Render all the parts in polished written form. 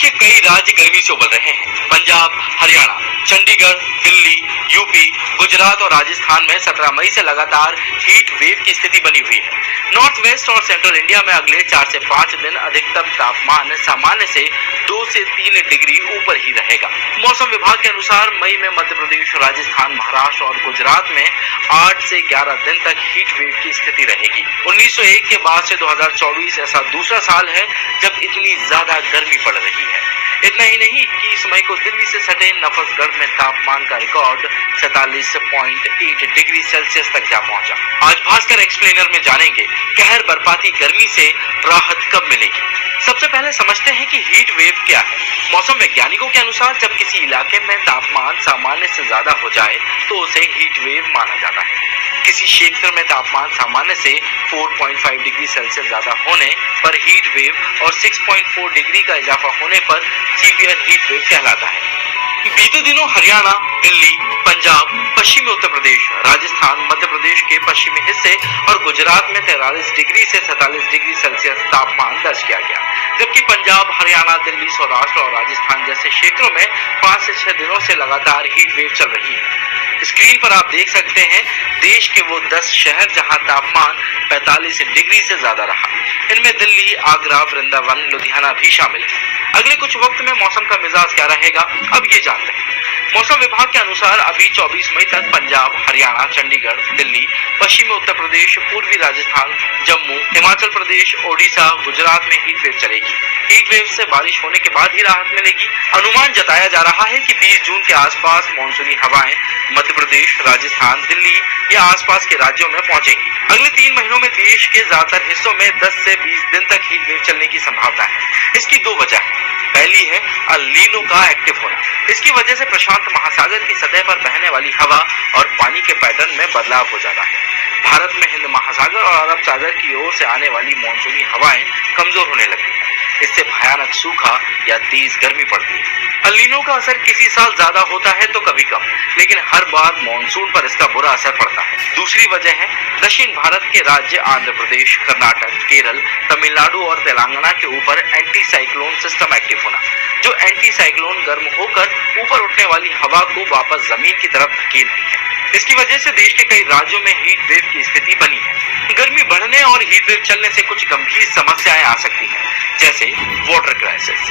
के कई राज्य गर्मी से उबल रहे हैं। पंजाब, हरियाणा, चंडीगढ़, दिल्ली, यूपी, गुजरात और राजस्थान में 17 मई से लगातार हीट वेव की स्थिति बनी हुई है। नॉर्थ वेस्ट और सेंट्रल इंडिया में अगले 4 से 5 दिन अधिकतम तापमान सामान्य से 2 से 3 डिग्री ऊपर ही रहेगा। मौसम विभाग के अनुसार मई में मध्य प्रदेश, राजस्थान, महाराष्ट्र और गुजरात में 8 से 11 दिन तक हीट वेव की स्थिति रहेगी। 1901 के बाद से 2024 ऐसा दूसरा साल है जब इतनी ज्यादा गर्मी पड़ रही है। इतना ही नहीं, 21 मई को दिल्ली से सटे नफसगढ़ में तापमान का रिकॉर्ड 47.8 डिग्री सेल्सियस तक जा पहुंचा। आज भास्कर एक्सप्लेनर में जानेंगे कहर बरपाती गर्मी से राहत कब मिलेगी। सबसे पहले समझते हैं कि हीट वेव क्या है। मौसम वैज्ञानिकों के अनुसार जब किसी इलाके में तापमान सामान्य से ज्यादा हो जाए तो उसे हीट वेव माना जाता है। किसी क्षेत्र में तापमान सामान्य से 4.5 डिग्री सेल्सियस ज्यादा होने पर हीट वेव और 6.4 डिग्री का इजाफा होने पर सीवियर हीट वेव कहलाता है। बीते दिनों हरियाणा, दिल्ली, पंजाब, पश्चिमी उत्तर प्रदेश, राजस्थान, मध्य प्रदेश के पश्चिमी हिस्से और गुजरात में 43 डिग्री से 47 डिग्री सेल्सियस तापमान दर्ज किया गया, जबकि पंजाब, हरियाणा, दिल्ली, सौराष्ट्र और राजस्थान जैसे क्षेत्रों में 5 से 6 दिनों से लगातार हीट वेव चल रही है। स्क्रीन पर आप देख सकते हैं देश के वो 10 शहर जहां तापमान 45 डिग्री से ज्यादा रहा। इनमें दिल्ली, आगरा, वृंदावन, लुधियाना भी शामिल है। अगले कुछ वक्त में मौसम का मिजाज क्या रहेगा, अब ये जानते हैं। मौसम विभाग के अनुसार अभी 24 मई तक पंजाब, हरियाणा, चंडीगढ़, दिल्ली, पश्चिमी उत्तर प्रदेश, पूर्वी राजस्थान, जम्मू, हिमाचल प्रदेश, ओडिशा, गुजरात में हीट वेव चलेगी। हीट वेव से बारिश होने के बाद ही राहत मिलेगी। अनुमान जताया जा रहा है कि 20 जून के आसपास मानसूनी हवाएं मध्य प्रदेश, राजस्थान, दिल्ली या आसपास के राज्यों में पहुंचेंगी। अगले 3 महीनों में देश के ज्यादातर हिस्सों में 10 से 20 दिन तक हीट वेव चलने की संभावना है। इसकी 2 वजह है। पहली है अल नीनो का एक्टिव होना। इसकी वजह से प्रशांत महासागर की सतह पर बहने वाली हवा और पानी के पैटर्न में बदलाव हो जाता है। भारत में हिंद महासागर और अरब सागर की ओर से आने वाली मानसूनी हवाएं कमजोर होने लगती है। इससे भयानक सूखा या तेज गर्मी पड़ती है। अल नीनो का असर किसी साल ज्यादा होता है तो कभी कम, लेकिन हर बार मानसून पर इसका बुरा असर पड़ता है। दूसरी वजह है दक्षिण भारत के राज्य आंध्र प्रदेश, कर्नाटक, केरल, तमिलनाडु और तेलंगाना के ऊपर एंटी साइक्लोन सिस्टम एक्टिव होना, जो एंटी साइक्लोन गर्म होकर ऊपर उठने वाली हवा को वापस जमीन की तरफ धकेलती है। इसकी वजह से देश के कई राज्यों में हीट वेव की स्थिति बनी है। गर्मी बढ़ने और हीट वेव चलने से कुछ गंभीर समस्याएं आ सकती हैं, जैसे वाटर क्राइसिस।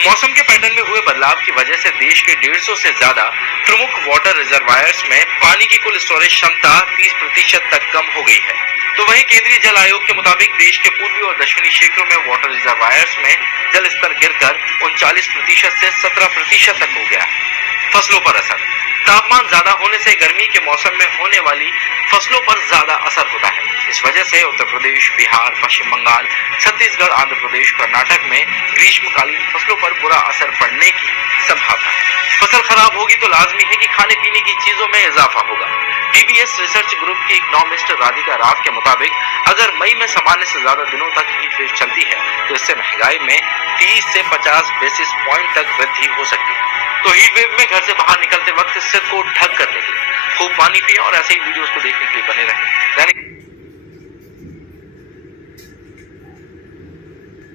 मौसम के पैटर्न में हुए बदलाव की वजह से देश के 150 से ज्यादा प्रमुख वाटर रिजर्वायर्स में पानी की कुल स्टोरेज क्षमता 30% तक कम हो गई है। तो वहीं केंद्रीय जल आयोग के मुताबिक देश के पूर्वी और दक्षिणी क्षेत्रों में वाटर रिजर्वायर्स में जल स्तर गिरकर 39% से 17% तक हो गया है। फसलों पर असर। तापमान ज्यादा होने से गर्मी के मौसम में होने वाली फसलों पर ज्यादा असर होता है। इस वजह से उत्तर प्रदेश, बिहार, पश्चिम बंगाल, छत्तीसगढ़, आंध्र प्रदेश, कर्नाटक में ग्रीष्मकालीन फसलों पर बुरा असर पड़ने की संभावना है। फसल खराब होगी तो लाजमी है कि खाने पीने की चीजों में इजाफा होगा। डीबीएस रिसर्च ग्रुप की इकोनॉमिस्ट राधिका राव के मुताबिक अगर मई में सामान्य से ज्यादा दिनों तक हीट वेव चलती है तो इससे महंगाई में 30 से 50 बेसिस पॉइंट तक वृद्धि हो सकती है। तो हीट वेव में घर से बाहर निकलते वक्त सिर को ढक कर निकले, खूब पानी पिए और ऐसे ही वीडियोस को देखने के लिए बने रहें।